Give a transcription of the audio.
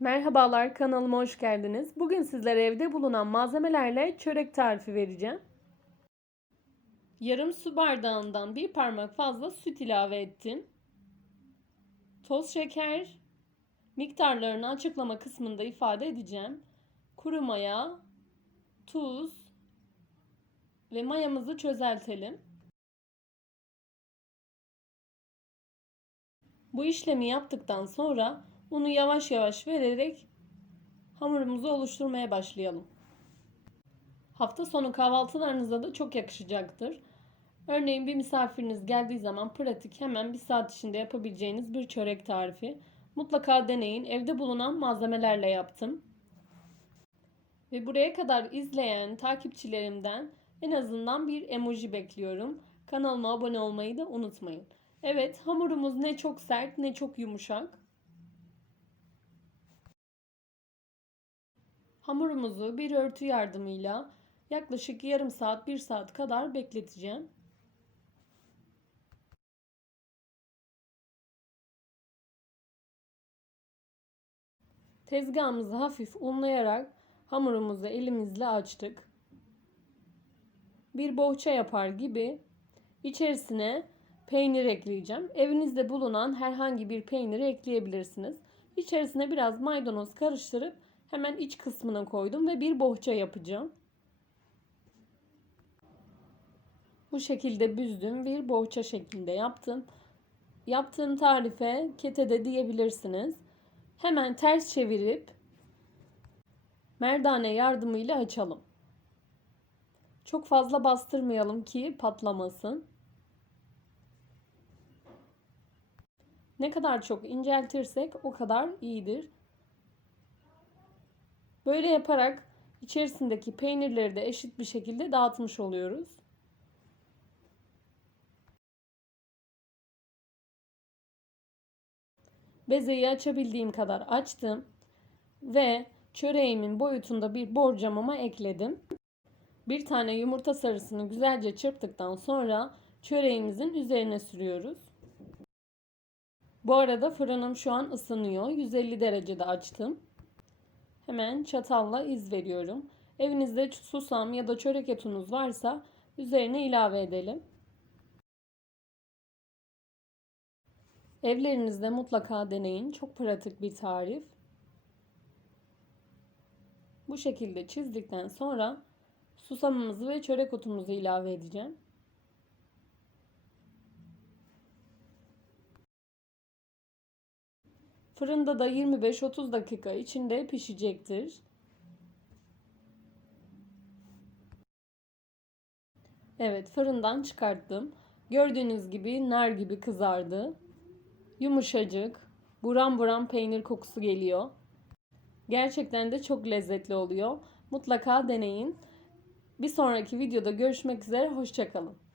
Merhabalar kanalıma hoş geldiniz. Bugün sizlere evde bulunan malzemelerle çörek tarifi vereceğim. Yarım su bardağından bir parmak fazla süt ilave ettim. Toz şeker miktarlarını açıklama kısmında ifade edeceğim. Kuru maya, tuz ve mayamızı çözeltelim. Bu işlemi yaptıktan sonra unu yavaş yavaş vererek hamurumuzu oluşturmaya başlayalım. Hafta sonu kahvaltılarınıza da çok yakışacaktır. Örneğin bir misafiriniz geldiği zaman pratik hemen bir saat içinde yapabileceğiniz bir çörek tarifi. Mutlaka deneyin. Evde bulunan malzemelerle yaptım. Ve buraya kadar izleyen takipçilerimden en azından bir emoji bekliyorum. Kanalıma abone olmayı da unutmayın. Evet hamurumuz ne çok sert ne çok yumuşak. Hamurumuzu bir örtü yardımıyla yaklaşık yarım saat, bir saat kadar bekleteceğim. Tezgahımızı hafif unlayarak hamurumuzu elimizle açtık. Bir bohça yapar gibi içerisine peynir ekleyeceğim. Evinizde bulunan herhangi bir peyniri ekleyebilirsiniz. İçerisine biraz maydanoz karıştırıp hemen iç kısmına koydum ve bir bohça yapacağım. Bu şekilde büzdüm. Bir bohça şeklinde yaptım. Yaptığım tarife kete de diyebilirsiniz. Hemen ters çevirip merdane yardımıyla açalım. Çok fazla bastırmayalım ki patlamasın. Ne kadar çok inceltirsek o kadar iyidir. Böyle yaparak içerisindeki peynirleri de eşit bir şekilde dağıtmış oluyoruz. Bezeyi açabildiğim kadar açtım ve çöreğimin boyutunda bir borcamama ekledim. Bir tane yumurta sarısını güzelce çırptıktan sonra çöreğimizin üzerine sürüyoruz. Bu arada fırınım şu an ısınıyor. 150 derecede açtım. Hemen çatalla iz veriyorum. Evinizde susam ya da çörek etunuz varsa üzerine ilave edelim. Evlerinizde mutlaka deneyin. Çok pratik bir tarif. Bu şekilde çizdikten sonra susamımızı ve çörek otumuzu ilave edeceğim. Fırında da 25-30 dakika içinde pişecektir. Evet fırından çıkarttım. Gördüğünüz gibi nar gibi kızardı. Yumuşacık, buram buram peynir kokusu geliyor. Gerçekten de çok lezzetli oluyor. Mutlaka deneyin. Bir sonraki videoda görüşmek üzere. Hoşçakalın.